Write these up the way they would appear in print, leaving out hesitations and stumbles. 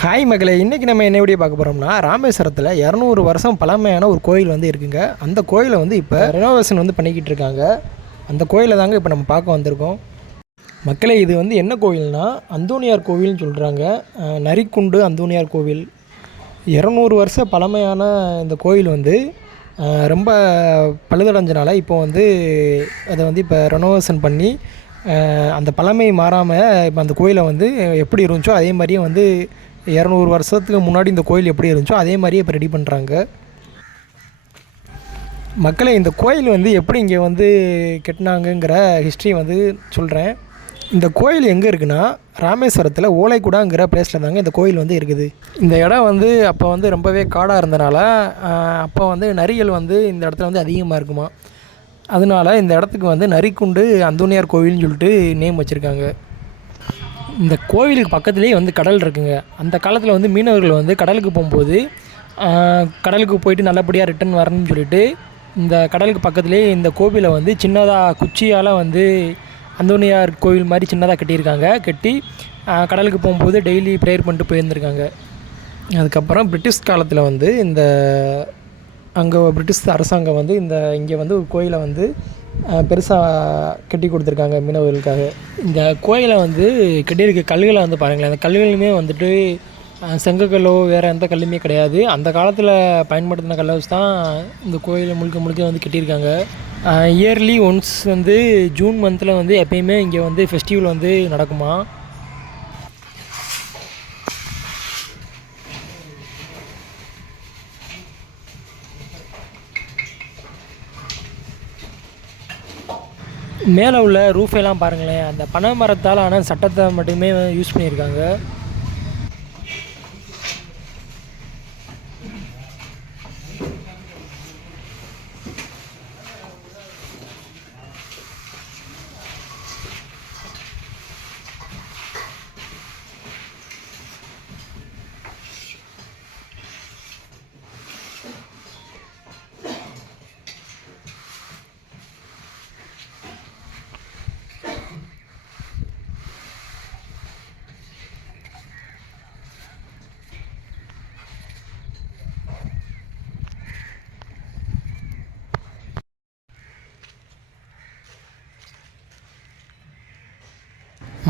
Hi மகளே, இன்றைக்கி நம்ம என்ன வீடியோ பார்க்க போகிறோம்னா, ராமேஸ்வரத்தில் 200 வருஷம் பழமையான ஒரு கோயில் வந்து இருக்குங்க. அந்த கோயிலை வந்து இப்போ ரெனோவேஷன் வந்து பண்ணிக்கிட்டு இருக்காங்க. அந்த கோயிலை தாங்க இப்போ நம்ம பார்க்க வந்திருக்கோம். மக்களே, இது வந்து என்ன கோயில்னா அந்தோணியார் கோவில்னு சொல்கிறாங்க. நரிக்குண்டு அந்தோணியார் கோவில். 200 வருஷ பழமையான இந்த கோயில் வந்து ரொம்ப பழுதடைஞ்சனால இப்போ வந்து அதை வந்து இப்போ ரெனோவேஷன் பண்ணி அந்த பழமை மாறாமல் இப்போ அந்த கோயிலை வந்து எப்படி இருந்துச்சோ அதே மாதிரியே வந்து 200 வருஷத்துக்கு முன்னாடி இந்த கோயில் எப்படி இருந்துச்சோ அதே மாதிரியே இப்போ ரெடி பண்ணுறாங்க. மக்களே, இந்த கோயில் வந்து எப்படி இங்கே வந்து கட்டினாங்கங்கிற ஹிஸ்ட்ரி வந்து சொல்கிறேன். இந்த கோயில் எங்கே இருக்குன்னா, ராமேஸ்வரத்தில் ஓலைக்குடாங்கிற பிளேஸில் தாங்க இந்த கோயில் வந்து இருக்குது. இந்த இடம் வந்து அப்போ வந்து ரொம்பவே காடாக இருந்தனால அப்போ வந்து நரிகள் வந்து இந்த இடத்துல வந்து அதிகமாக இருக்குமா. அதனால இந்த இடத்துக்கு வந்து நரிக்குண்டு அந்தோணியார் கோவில்னு சொல்லிட்டு நேம் வச்சுருக்காங்க. இந்த கோவிலுக்கு பக்கத்துலேயே வந்து கடல் இருக்குங்க. அந்த காலத்தில் வந்து மீனவர்கள் வந்து கடலுக்கு போகும்போது கடலுக்கு போயிட்டு நல்லபடியாக ரிட்டன் வரணும்னு சொல்லிட்டு இந்த கடலுக்கு பக்கத்துலேயே இந்த கோவிலை வந்து சின்னதாக குச்சியால் வந்து அந்தோணியார் கோவில் மாதிரி சின்னதாக கட்டியிருக்காங்க. கட்டி கடலுக்கு போகும்போது டெய்லி ப்ரேயர் பண்ணிட்டு போயிருந்துருக்காங்க. அதுக்கப்புறம் பிரிட்டிஷ் காலத்தில் வந்து இந்த அங்கே பிரிட்டிஷ் அரசாங்கம் வந்து இங்கே வந்து ஒரு கோயிலை வந்து பெருசாக கட்டி கொடுத்துருக்காங்க மீனவர்களுக்காக. இந்த கோயிலை வந்து கட்டியிருக்க கல்லுகளை வந்து பாருங்களேன். அந்த கல்லுகளுமே வந்துட்டு செங்கக்கல்லோ வேறு எந்த கல்லுமே கிடையாது. அந்த காலத்தில் பயன்படுத்தின கல்லை வச்சு தான் இந்த கோயிலை முழுக்க முழுக்க வந்து கட்டியிருக்காங்க. இயர்லி ஒன்ஸ் வந்து ஜூன் மந்தில் வந்து எப்பயுமே இங்கே வந்து ஃபெஸ்டிவல் வந்து நடக்குமா. மேலே உள்ள ரூஃபெல்லாம் பாருங்களேன். அந்த பனை மரத்தால் ஆனால் சட்டத்தை மட்டுமே யூஸ் பண்ணியிருக்காங்க.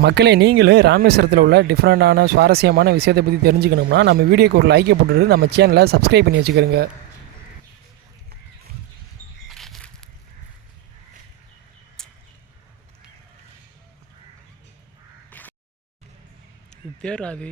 மக்களே, நீங்களும் ராமேஸ்வரத்தில் உள்ள டிஃப்ரெண்ட்டான சுவாரஸ்யமான விஷயத்தை பற்றி தெரிஞ்சுக்கணும்னா நம்ம வீடியோக்கு ஒரு லைக்கை போட்டுட்டு நம்ம சேனலை சப்ஸ்கிரைப் பண்ணி வச்சுக்கிறோங்க. தேராது